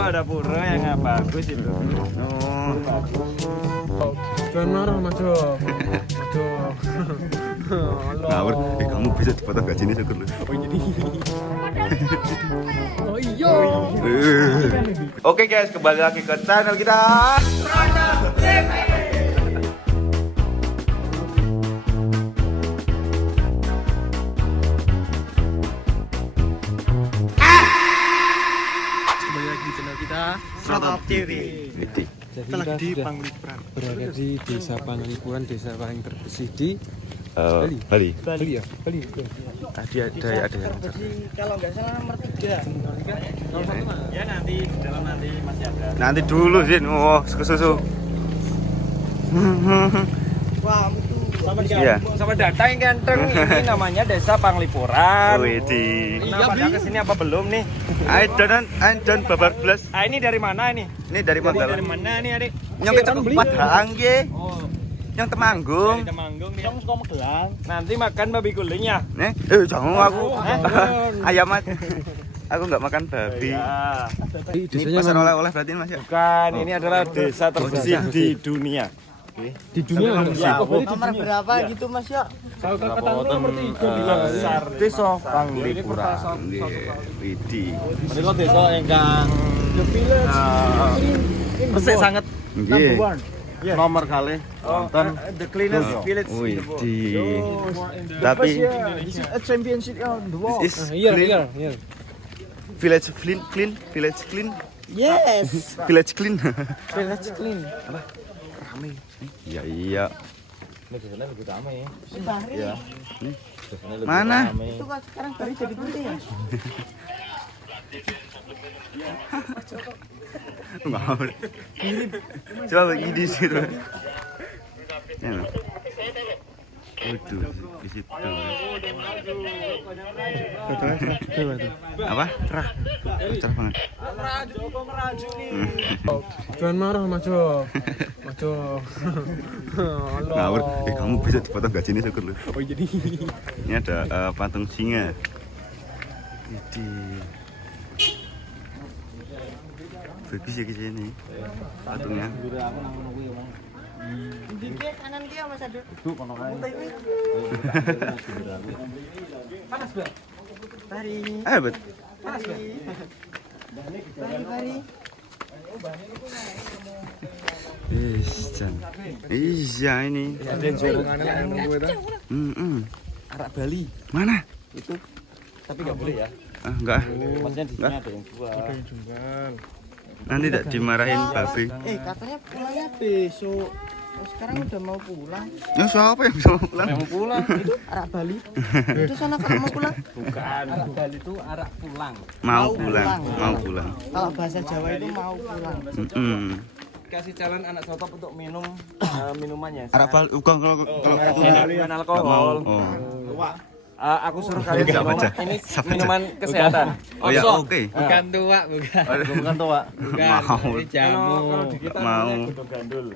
ada pura yang nggak bagus itu. Jangan marah Mas Jo. Ngawur, kamu bisa dipotong gajinya syukur lu. Oh iya. Oke guys, kembali lagi ke channel kita. Kembali lagi di channel kita Protop TV. Kita lagi di Panglipuran. Berada di Desa Panglipuran, desa paling terbersih di Bali. Bali ya? Bali. Tadi ada yang Kalau nggak salah nomor 3. Ya nanti di dalam nanti masih ada. nanti dulu sih, susu. Wah, itu Iya. sama data yang ganteng. Ini namanya Desa Panglipuran. Widih. Nah, pada kesini apa belum nih? I don't babar blas. Ah, ini dari mana ini? Ini dari Dari Manggalan. mana nih, Adik? Nyong kecepat hangge. Oh, Yang Temanggung. dari Temanggung nih. Kamu suka Magelang. Nanti makan babi gulingnya. Nih, jangan aku. Ayam aja. Aku nggak makan babi. Ya. Ini Desanya pasar mana? oleh-oleh berarti Mas ya? Bukan, ini adalah desa terbersih di dunia. Di dunia mana? Ya, Oh, berarti di Nomor dunia. berapa gitu Mas ya? Kalau kata nomor 3 Besar Desa Panglipuran. Widih. Menika desa ingkang resik sangat Nggih. nomor kali wonten the cleanest village in the world. Widih. Tapi This is a championship on the world. is Iya, clean. iya. Village clean, village clean, Yes. village clean. Village clean. Iya iya. Desanya lebih ramai ya. Ya. Desanya lebih Mana? ramai. Itu kan sekarang baru jadi putih ya. Ngawur. Coba begini sih. Ya. Waduh, di situ. Apa? Cerah. Cerah banget. Jangan marah Mas Jo. Ngawur, kamu bisa dipotong gajinya syukur lu. Oh jadi. Ini ada patung singa. Jadi bagus ya kesini patungnya. Dikit kanan dia Mas Adul. Panas, Bang. Bari. Bet. Bari. Iya ini. Arak Bali Mana? itu. Tapi nggak boleh ya. Enggak. Maksudnya di sini ada yang jual. Nanti tidak dimarahin babi. Katanya pulangnya besok. Oh, sekarang udah mau pulang. Ya siapa yang bisa mau pulang? Yang mau pulang itu Arak Bali. Itu sana kalau mau pulang. bukan. Arak Bali itu arak pulang. Mau pulang. Kalau bahasa Jawa itu mau pulang. Kasih jalan anak sotop untuk minum minumannya. Arab Bali, kalau Minuman alkohol. Oh. Aku suruh kalian Enggak minum baca. ini Sampai minuman kesehatan. Oh ya Osok. oke. Bukan tua, bukan. Bukan tua. Mau. Ini jamu. Mau. Gandul.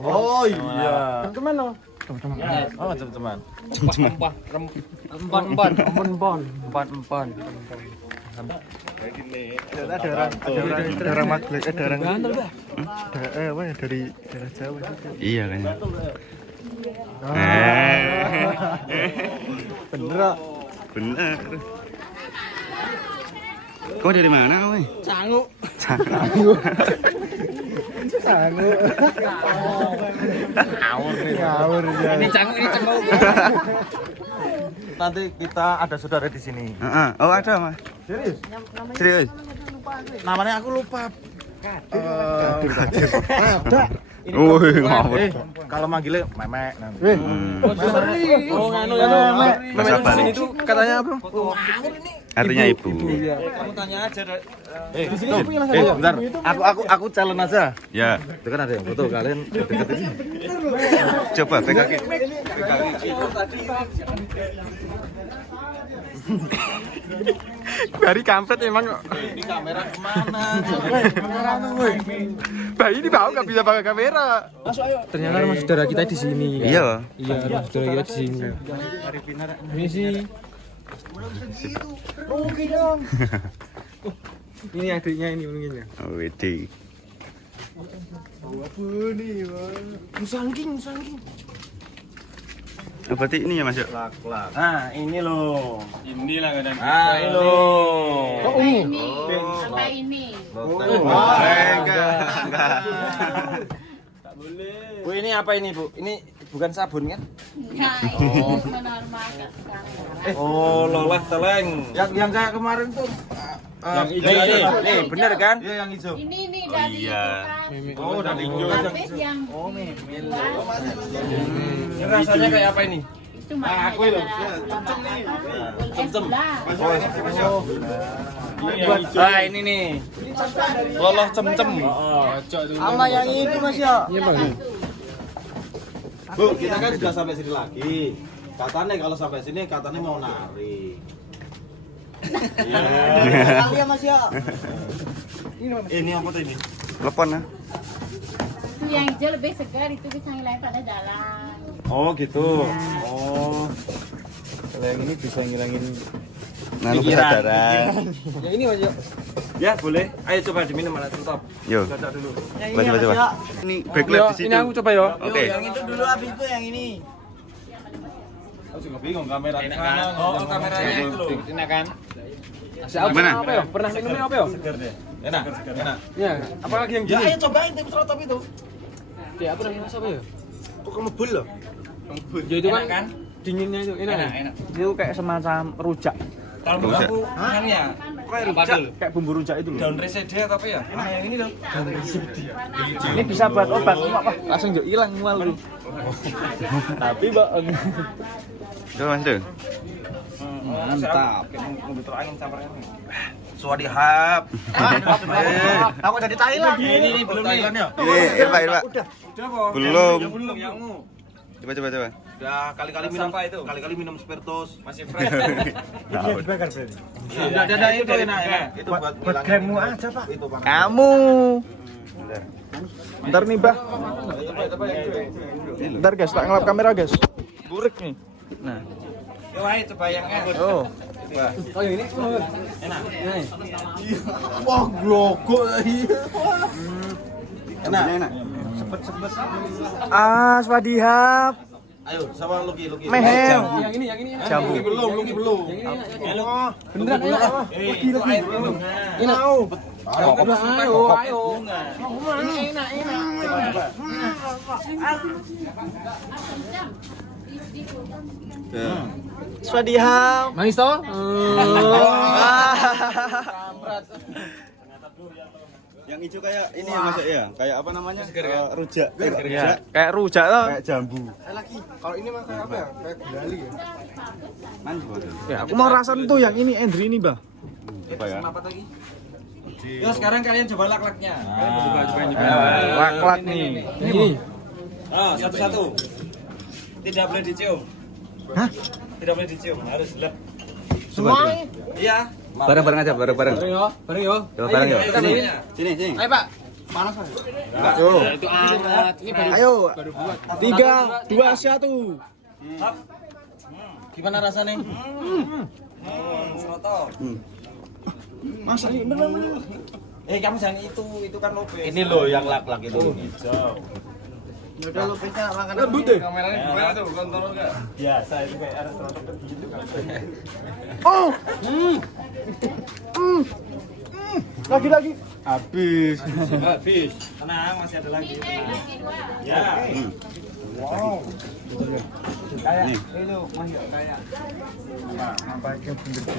Oh iya. Kemana? Oh teman-teman. Empan. Ada orang Magelang, ada orang dari daerah Jawa. Iya kayaknya. Bener. Kau dari mana, weh? Sangu. Ngawur ya. Ini canggung. Nanti kita ada saudara di sini. Oh ada mas. Serius? Namanya aku lupa. Oh ngawur. Kalau manggilnya memek nanti. Oh, nganu ya. Bahasa Bali. Itu katanya apa? Artinya ibu. Kamu tanya aja. Bentar. Aku calon aja. Ya. Itu kan ada yang foto kalian deket ini. Coba pegang. Bari kampret emang. Di kamera kemana? Bayi ini bau nggak bisa pakai kamera. Ternyata rumah saudara kita di sini. Iya. Iya, rumah saudara kita di sini. Misi. Ini adiknya ini mungkin ya. Oh, wedi. Apa nih, Musangking. Oh, berarti ini ya Mas yuk? Nah, ini loh. Ini lah kadang. Ah, ini loh. Apa ini? Apa ini? Enggak. Bu, ini apa ini, Bu? Ini bukan sabun kan? Nah, ini cuma normal kan sekarang. Oh, lolah teleng. Yang kayak kemarin tuh. Yang hijau nih, bener kan? Iya, yang hijau. Ini dari iya. itu kan. Oh, dari hijau. Habis yang Ini rasanya kayak apa ini? itu makanya aku loh. cem-cem. Ah, ini nih. Lolah cem-cem. Sama yang itu Mas ya. Iya, Bang. Bu, kita kan sudah sampai sini lagi. Katanya kalau sampai sini katanya mau nari. Kali ya Mas ya. Ini apa tuh ini? Telepon ya. Itu yang hijau lebih segar, itu bisa ngilangin pada dalam. Oh gitu. Oh. Kalau yang ini bisa ngilangin. Nanu kesadaran. Yang ini Mas yuk. Ya, boleh. Ayo coba diminum mana top. Yo. Yang ini Coba ya, Mas coba. ya. Ini backlight di situ. Ini aku coba ya. Oke. Yang itu dulu habis itu yang ini. Aku juga bingung kamera Enak kan? Oh, kameranya itu loh. Enak kan? Gimana? Apa ya? Pernah minumnya apa ya? seger deh. Enak, enak. Ya, apalagi yang Ya gini. ayo cobain tim serotop itu. Ya, apa namanya apa ya? Kok kemebul loh? Ya itu Enak kan kan? dinginnya itu enak. Enak. Itu kayak semacam rujak. Kalau Rujak. aku kan ya, Kayak rujak, kayak bumbu rujak itu loh. daun resede atau apa ya? Enak yang ini loh. Ini bisa buat obat semua Pak. Langsung jo hilang mual lu. Tapi Mbak Coba Mas Dul. mantap. Ngebetul angin sampai ini. Swadihap. Aku dari Thailand. Ini belum nih. Ini Irfa. Udah, Po. Belum. Belum yangmu. Coba. Udah kali-kali Rasa minum apa itu? Kali-kali minum spiritus. Masih fresh. Dibakar berarti. Udah itu enak. Itu buat kremmu aja Pak. Itu Pak. Kamu. Bentar nih, Bah. Bentar guys, tak ngelap kamera guys. Burik nih. Nah. Yo, ayo coba yang es. Oh. Oh, yang ini Enak. Wah, glogok lagi. Enak. Ah, Swadihap. Ayo, sama Luki. Mehel. yang ini enak. Jambu. Luki belum. Beneran enak. Itu air minum. Enak. Ayo. Swadihap. Manis toh? Yang hijau kayak ini ya Mas ya? Kayak apa namanya? Rujak. Ya, kayak rujak loh. Kayak jambu. Kalau ini mah kayak apa ya? Kayak gulali ya. Mantap. Ya, aku mau rasain tuh yang ini Endri ini, Bah. Coba ya. Yo, sekarang kalian coba lak-laknya. Lak-lak nih. Ini. Oh, satu-satu. Tidak boleh dicium. Hah? Tidak boleh dicium, harus lep. Semua. Iya. Bareng-bareng aja, bareng-bareng. Bareng yo. Coba bareng yuk. Kita Sini. belinya. Sini. Ayo, Pak. Yo. Itu alat. Ini baru Ayo. buat. 3, 2, 1. Gimana rasanya? Soto. Masa ini bener. Kamu jangan itu kan lopes. Ini loh yang lak-lak itu. Hijau. Ya udah lu pesta makan Lembut deh. Kameranya gimana tuh? Kontrol enggak? Biasa itu kayak ada soto gitu kan. Oh. Lagi. Habis. Habis. Tenang, masih ada lagi. Ya. Nih.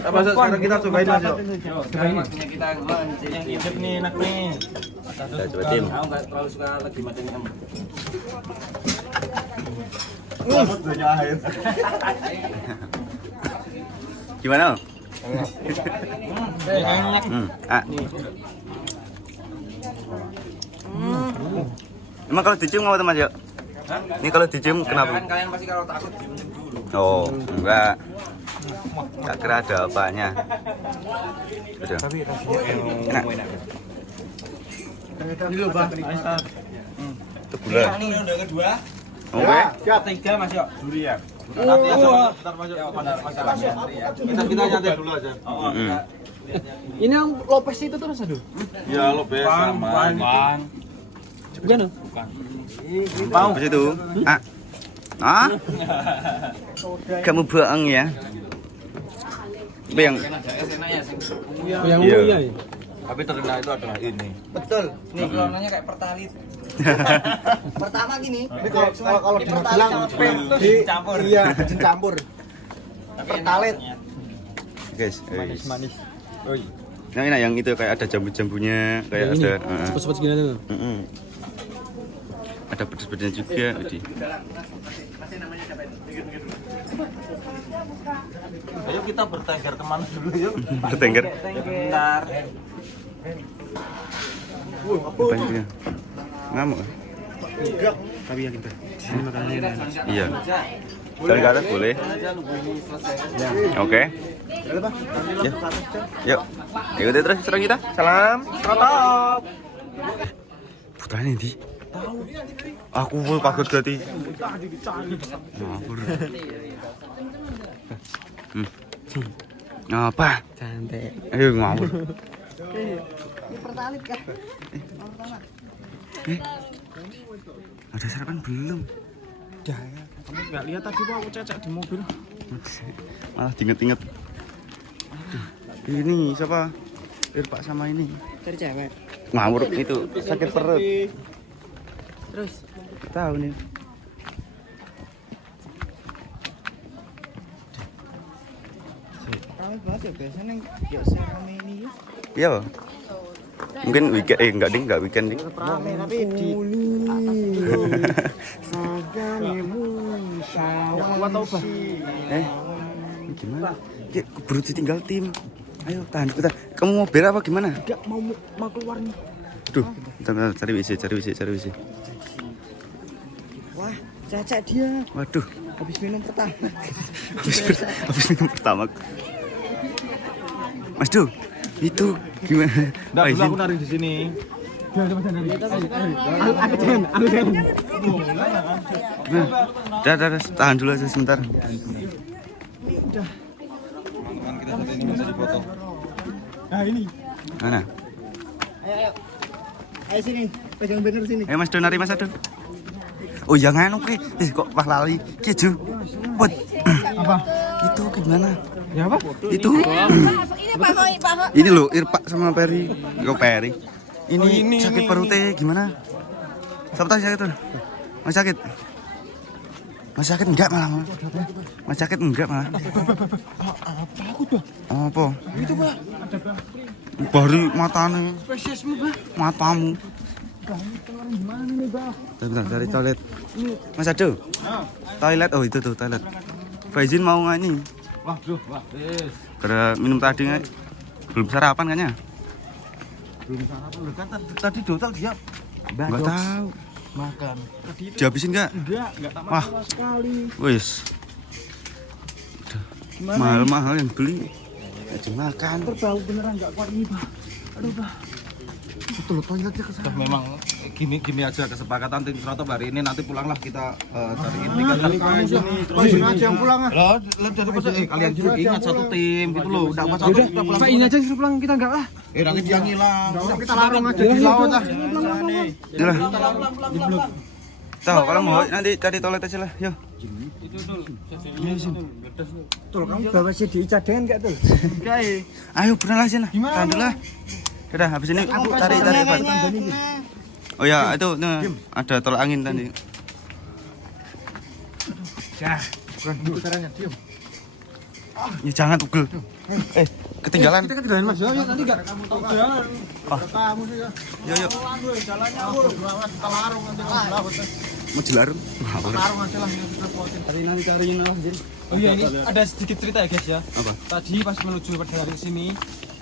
Apa sekarang kita cobain aja. Sekarang waktunya kita mancing. Yang hidup nih enak nih. Kita coba tim. Aku nggak terlalu suka lagi macam em. Gimana? Enak. Ah. Emang kalau dicium apa tuh Mas yuk? Ini kalau dicium kenapa? Kan kalian pasti kalau takut diem dulu. Oh, enggak. Tak kira ada apanya. Betul. Enak. Ini lho, Bang. Itu gula. Ini udah kedua. Oke. Ketiga Mas Yok. Durian. Nanti aja bentar masuk masalahnya. Kita nyantai dulu aja. Oh, kita Ini yang Lopez itu terus aduh. Ya lo best sama. Bukan loh. Mau ke situ? Ah? Kamu bohong ya? Yang Yang Iya. iya. Tapi terkenal itu adalah ini. Betul. Nih warnanya kayak pertalit. Pertama gini. Ini kalau Ini pertalit sama pen terus dicampur. Iya, dicampur. Pertalit. guys, Manis. Oh iya. nah enak yang itu kayak ada jambu-jambunya, kayak Yang ada ini. Cepet-cepet segini tuh. ada pedes-pedesnya juga. Widih. Ayo kita bertengger kemana dulu yuk. Bertengger. Bentar. Banyak ya. Ngamuk. Tapi yakin tuh. Ini makanannya enak. Iya. Jalan ke atas boleh. Oke. Ya. Yuk. Ikuti terus serang kita. Salam. Protop. Putranya di. Aku full pagut berarti. Apa? Cantik. Ayo ngawur. Ini pertalit kan? Ada sarapan belum? Kamu nggak lihat tadi Pak aku cecek di mobil. Malah diinget-inget. Ini siapa? Irpak sama ini. Cari cewek. Ngawur itu sakit perut. Terus Tahu nih. rame banget ya biasanya biasa rame ini ya. Iya, Bang. Mungkin weekend enggak weekend nih. Rame tapi di Gimana? Ya, keburu ditinggal tim. Ayo tahan kita. Kamu mau berak apa gimana? enggak mau keluar nih. Duh, bentar, cari WC. Wah, cecek dia Waduh, habis minum pertama. habis minum pertama. Mas Du, itu gimana? Nggak, dulu Izin. aku narik di sini. Dah, tahan dulu aja sebentar. Nah ini. Mana? Ayo sini, pegang bener sini. Ayo Mas Du, nari Mas Du. Oh yang anu ke, kok pas lali, keju, put, apa? Itu gimana? Ya apa? Itu, ini loh Irpak sama Peri, kok Peri. Ini sakit perutnya gimana? Siapa tahu sakit tuh? Mas sakit? Mas sakit enggak malah? Mas sakit enggak malah? Apa? Itu Pak. Baru matanya, Spesiesmu Pak. matamu. Gimana nih Pak? Bentar, cari toilet. Mas Ado, toilet. Oh itu tuh toilet. Faizin mau nggak nih? Wah, wis. Karena minum tadi nggak? Belum sarapan kayaknya. Belum sarapan loh kan tadi total dia Nggak tahu. makan. Dihabisin nggak? Enggak tamat Wah. sama sekali. Wis. Mahal-mahal yang beli. Aja makan. Terbau beneran enggak kuat ini Pak. Aduh Pak. Betul toiletnya ke sana. Memang gini aja kesepakatan tim Surabaya hari ini, nanti pulanglah kita cariin tiket dari kamu sini. Terus aja yang pulang ah. Loh, jadi pas kalian juga ingat satu tim gitu loh. Udah pas satu Udah, kita pulang. Pak ini aja suruh pulang kita enggak lah. Nanti dia ngilang. Kita larung aja di laut ah. Yalah. Tahu kalau mau nanti cari toilet aja lah. Yo. Tuh kamu bawa CD cadangan enggak tuh? Ayo berenang aja lah. Tahan dulu lah. Udah habis ini cari Pak. Oh ya itu ada tolak angin tadi. Ya, bukan dulu caranya, diam. Ya jangan tugel. Ketinggalan. Kita ketinggalan Mas. Yo nanti enggak kamu tahu jalan. Kamu sih ya. Yo. Jalannya awur, kita larung nanti laut. Mau dilarung. Larung aja lah kita kuatin. Tadi nanti cariin lah, Jin. Oh iya, ini ada sedikit cerita ya guys ya. Apa? Tadi pas menuju dari sini,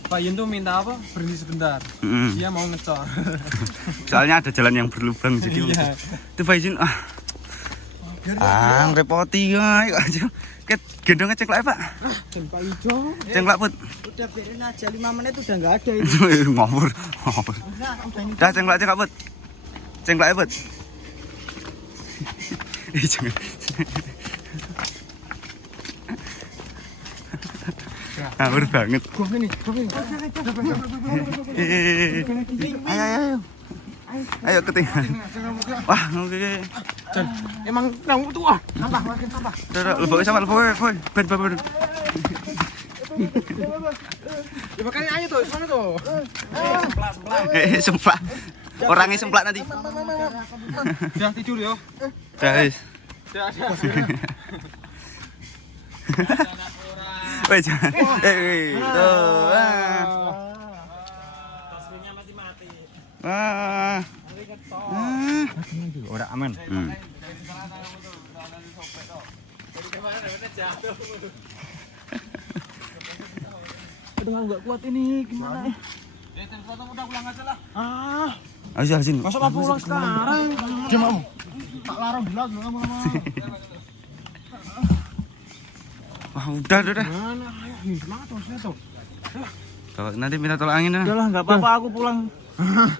Pak Yun tuh minta apa? Berhenti sebentar. Dia mau ngecor. Soalnya ada jalan yang berlubang jadi Iya. itu Faizin ngerepoti aja. Gendongnya ceklak Pak. Pak Ijo. Ceklak Put. Udah biarin aja 5 menit udah enggak ada ini. Ngawur. Dah ceklak Put. Ceklak Put. Jangan. Ngawur banget. Ayo. Ayo ketinggalan. Wah, oke. Emang nang tua. Sampah, makin sampah. Lebok sama lebok. Ben. Ya makanya ayo tuh, sana tuh. Semplak. Orangnya semplak nanti. Udah tidur ya. Guys. Woi jangan. Tuh. Tasnya masih mati. Ora aman. Aduh, enggak kuat ini. Gimana ya? Udah pulang aja lah. Ayo sini. Masa apa pulang sekarang? Dia mau. Tak larang bilang kamu mau. Wah, udah. Mana? Ayo, semangat tuh. Kalau nanti minta tolong angin ya. Udah lah, enggak apa-apa aku pulang.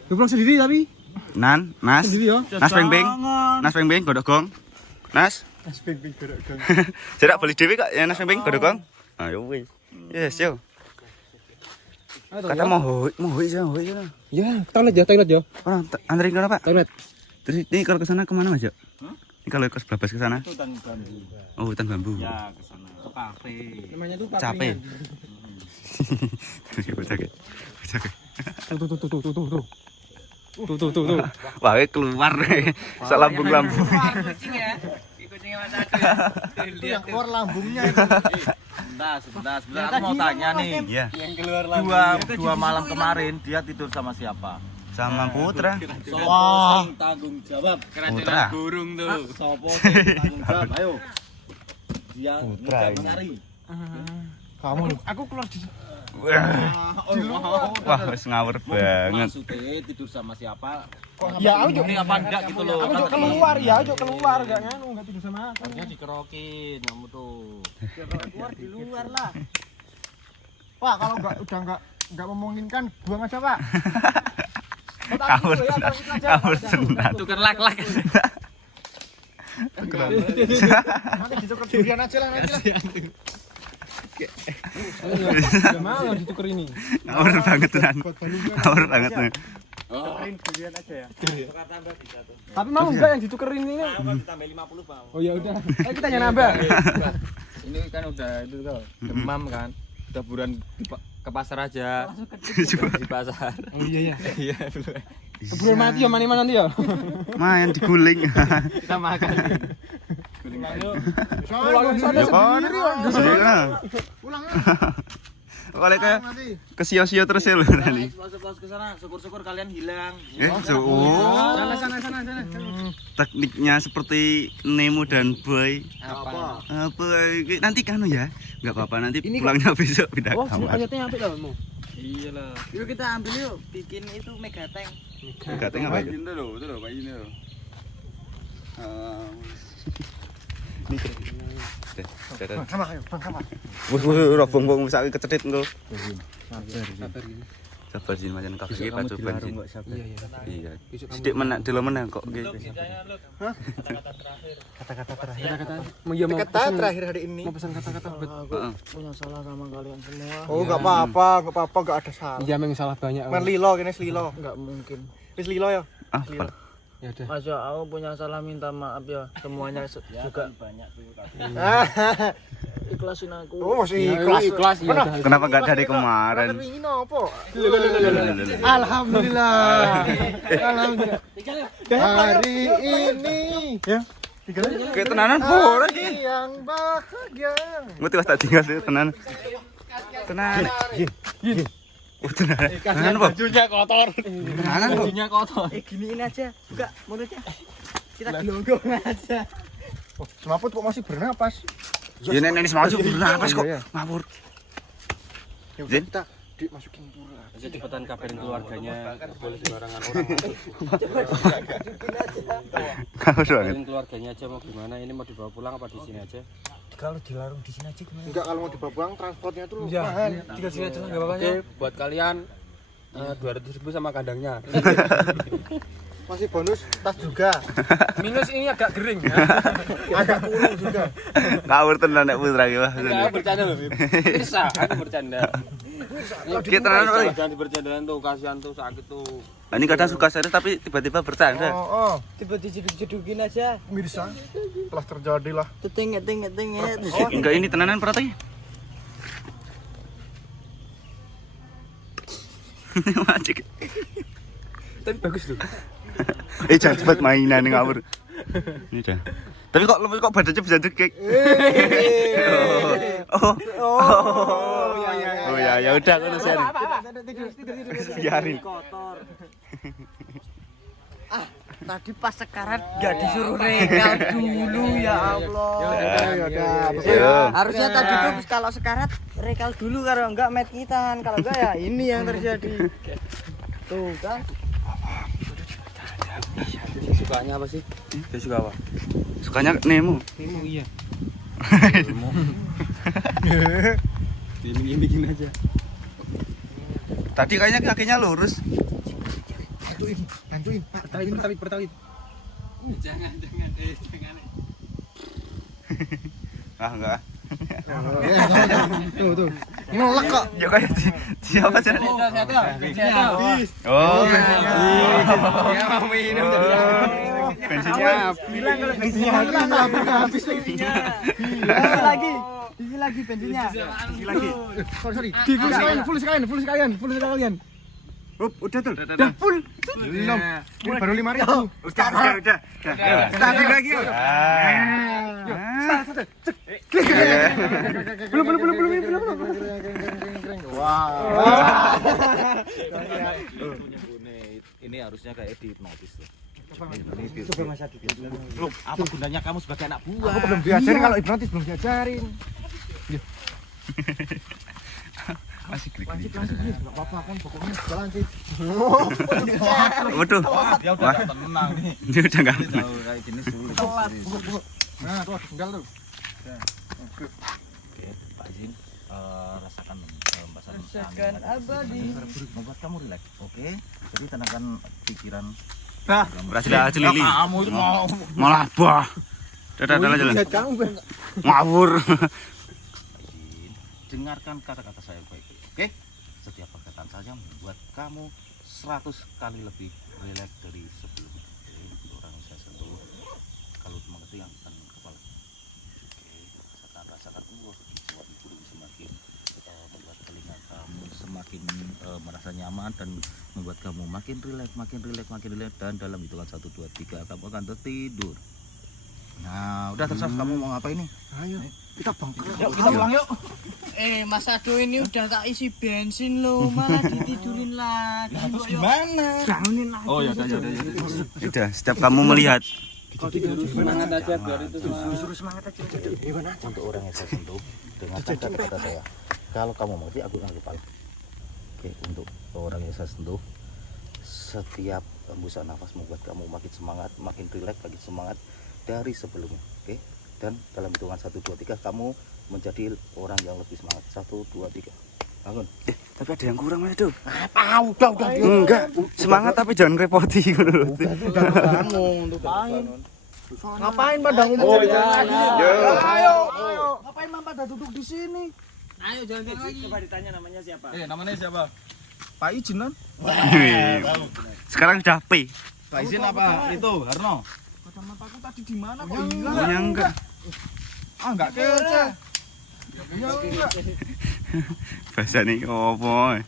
Dia pulang sendiri tapi. Nas. Sendiri ya. Nas peng-peng godok gong. Nas. Mas ping gerak gang. Jerak beli dhewe kok ya Nas peng-peng godok gong. Ayo wis. Yes, yo. Kata mau hoi ya. Ya, toilet ya. Orang anterin ke Pak. Toilet. Terus ini kalau ke sana kemana Mas ya? Ini kalau ke Babas ke sana? Hutan bambu. Oh, hutan bambu. Ya, ke sana. Ke kafe. Namanya tuh Capek. Sakit. Tuh. Wah, keluar. Sak lambung-lambung. Kucing ya. Kucingnya Mas Adu. Lihat keluar lambungnya. Sebentar. Aku mau tanya nih. Iya. Dua malam kemarin dia tidur sama siapa? Sama Putra. Wah, tanggung jawab. Putra. Burung tuh. Sopo sing tanggung jawab? Ayo. Dia Putra udah ini. mencari. Kamu aku keluar di Wah, wis ngawur banget. Maksudnya tidur sama siapa? Ya, aku Ini apa enggak gitu loh. Aku juga keluar ya, enggak nganu, enggak tidur sama aku. Harusnya dikerokin kamu tuh. Keluar di luar lah. Pak, kalau enggak memungkinkan buang aja, Pak. Ngawur tenan. Tuker lak-lak. Nanti ditukar durian aja lah. Ya mau ditukar ini. Ngawur banget tenan. Ngawur banget tenan. Tapi mau enggak yang ditukar ini? Tambah 50 Bang. Oh ya udah. Ayo kita nambah. Ini kan udah itu tuh demam kan. Udah buruan ke pasar aja. Di pasar. Oh iya. Iya. Keburu mati ya mana nanti ya. Main diguling. Kita makan. Pulang sana sendiri ya. Pulang. Kalau ke sio-sio terus ya lho tadi. Pas ke sana, syukur-syukur kalian hilang. Sana. Tekniknya seperti Nemo dan Boy. Apa? Nanti kanu ya. Enggak apa-apa nanti pulangnya besok pindah Oh, kamar. ayatnya apik lah, Mo. Iyalah. Yuk kita ambil yuk, bikin itu mega tank. Katanya apa itu? Sama ayo, sama. Wih, robong-bong sak kecethit engko. Sabar sih macam kafe Pak Coban sih. Iya. Sidik menak delo meneh kok nggih. Kata-kata terakhir hari ini. Mau pesan kata-kata buat Punya salah sama kalian semua. Oh, enggak apa-apa, enggak ada salah. Iya, memang salah banyak. Men lilo kene lilo. Enggak mungkin. Wis lilo ya? Ah, Pak. Ya udah. Mas yo, aku punya salah, minta maaf ya. Semuanya juga banyak tuh. Ikhlasin aku. Oh, ikhlas. Ya. Kenapa enggak dari kemarin? Ingin apa? Alhamdulillah. Hari ini ya. Kayak tenanan boros iki. Yang bahagia. Ngerti was tak tinggal sih tenan. Tenan. Oh, tenan apa? Bajunya kotor. Tenanan kok. Bajunya kotor. Giniin aja, buka mulutnya. Kita gelonggong aja. Oh, semaput kok masih bernapas. Ya nenek semaju bernapas kok. Ngawur. Zin, Kita dimasukin pula. Aja cepetan kabarin keluarganya. Boleh sembarangan orang. ngawur banget. Kabarin keluarganya aja mau gimana? Ini mau dibawa pulang apa di sini aja? Kalau dilarung di sini aja gimana? Enggak, kalau mau dibawa pulang transportnya tuh mahal. Tinggal sini aja enggak apa-apa. Oke, buat kalian 200.000 sama kandangnya. Masih bonus tas juga. Minus ini agak gering. Agak kurung juga. Ngawur tenan nek Putra iki, Wah. Enggak bercanda loh. Bisa, aku bercanda. Kita tenan Jangan dibercandain tuh, kasihan tuh, sakit tuh. Ini kadang suka serius tapi tiba-tiba bercanda. Oh, Tiba dijeduk-jedukin aja. Mirsa. Telah terjadi lah. Tetinget. Enggak ini tenanan perhati. Wajik. Tapi bagus tuh. Jangan cepat mainan ngawur. Ini dah. Tapi kok badannya bisa dekik. Oh ya udah aku share. Biarin. Kotor. Tadi pas sekarat enggak disuruh rekal dulu ya Allah. Harusnya tadi tuh kalau sekarat rekal dulu, kalau enggak met kita, kalau enggak ya ini yang terjadi. Tuh kan. Sukanya apa sih? Dia suka apa? Sukanya Nemo. Nemo iya. Bikin aja. Tadi kayaknya kakinya lurus. Bantuin, Pak. Pertawin. Jangan. Enggak. Tuh. Ngelek kok. Ya kayak siapa sih? Oh, Ya mau minum bensinnya Bilang kalau bensinnya habis lagi. Isi lagi bensinnya. Isi lagi. Sorry. Full sekalian. Udah tuh. Udah full. Belum. Ini baru 5.000. Udah. Tadi lagi. Belum. Wah. Ini harusnya kayak dihipnotis tuh. Loh, apa gunanya kamu sebagai anak buah? Aku belum diajarin kalau hipnotis, belum diajarin. masih klik. Enggak apa-apa kan pokoknya jalan sih. Waduh. Dia udah tenang nih. Dia udah enggak. Jauh kayak gini sulit. Nah, tuh tinggal tuh. Oke, Pak Izin, rasakan pembahasan Rasakan abadi. membuat kamu rileks. Oke, jadi tenangkan pikiran. Berhasil aja Lili. Kamu itu mau Malah bah. Dadah jalan. Kamu Ben. Ngawur. Izin, dengarkan kata-kata saya baik-baik. Oke? Setiap perkataan saja membuat kamu 100 kali lebih rileks dari sebelumnya. Oke, untuk orang yang saya sentuh, kalau mengerti angkat kepala. Oke, rasakan membuat bulu semakin membuat telinga kamu semakin merasa nyaman dan membuat kamu makin rileks dan dalam hitungan 1, 2, 3 kamu akan tertidur. Nah, udah terserah kamu mau ngapain nih? Ayo, kita bangkit. Yuk, kita pulang yuk. Mas Ado ini udah tak isi bensin loh, malah ditidurin lagi. Terus gimana? Bangunin lagi. Oh ya udah. Sudah, setiap kamu melihat Semangat aja biar itu Disuruh semangat aja. Gimana? Untuk orang yang saya sentuh, dengarkan kata-kata saya. Kalau kamu mengerti, aku akan kepala. Oke, untuk orang yang saya sentuh, setiap hembusan nafas membuat kamu makin semangat, makin rileks, makin semangat dari sebelumnya. Oke, dan dalam hitungan 1, 2, 3 kamu menjadi orang yang lebih semangat. 1, 2, 3 bangun. tapi ada yang kurang Mas. Aduh. Udah. Enggak, semangat tapi jangan repoti ngono. Udah bangun, Ngapain pada ngumpul? Oh ya. Ayo. Ngapain Mama pada duduk di sini? Ayo jalan-jalan lagi. Coba ditanya namanya siapa? Namanya siapa? Pak Izin kan? Sekarang udah P. Pak Izin apa? Itu Harno. Kacamataku tadi di mana kok Oh, yang enggak. enggak kece. Ya enggak. Bahasa nih opo.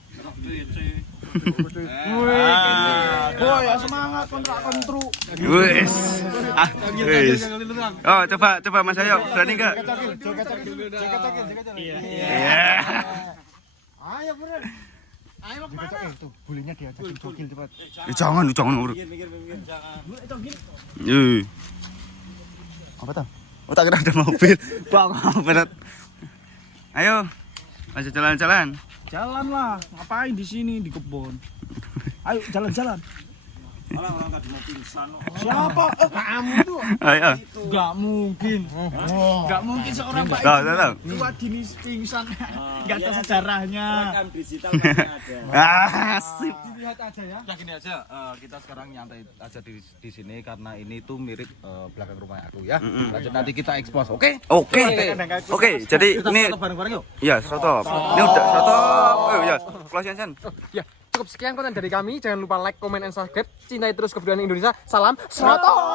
Boy, ya semangat kontrak-kontru. Wes. Wes. Oh, coba Mas Ayo, berani enggak? Iya. Ayo bener. Ayo kemana? Tuh, bulinya diajakin cokil cepat. Jangan ngurut. Apa tuh? Oh, tak kira ada mobil. Bang, berat. Ayo. Masih jalan-jalan. Jalan lah, ngapain di sini di kebun? Ayo jalan-jalan. Siapa? Kamu tuh. Ayo. Enggak mungkin. Enggak mungkin seorang Pak Tahu. tua dini pingsan. Enggak ada sejarahnya. Sip. Lihat aja ya. Ya gini aja, kita sekarang nyantai aja di sini karena ini tuh mirip belakang rumah aku ya. Lanjut nanti kita expose, oke? Oke, jadi Kita ini foto bareng-bareng yuk. ya stop. Ini udah stop. Ayo ya, close Sen. Ya, cukup sekian konten dari kami. Jangan lupa like, comment, and subscribe. Cintai terus kebudayaan Indonesia. Salam Sroto.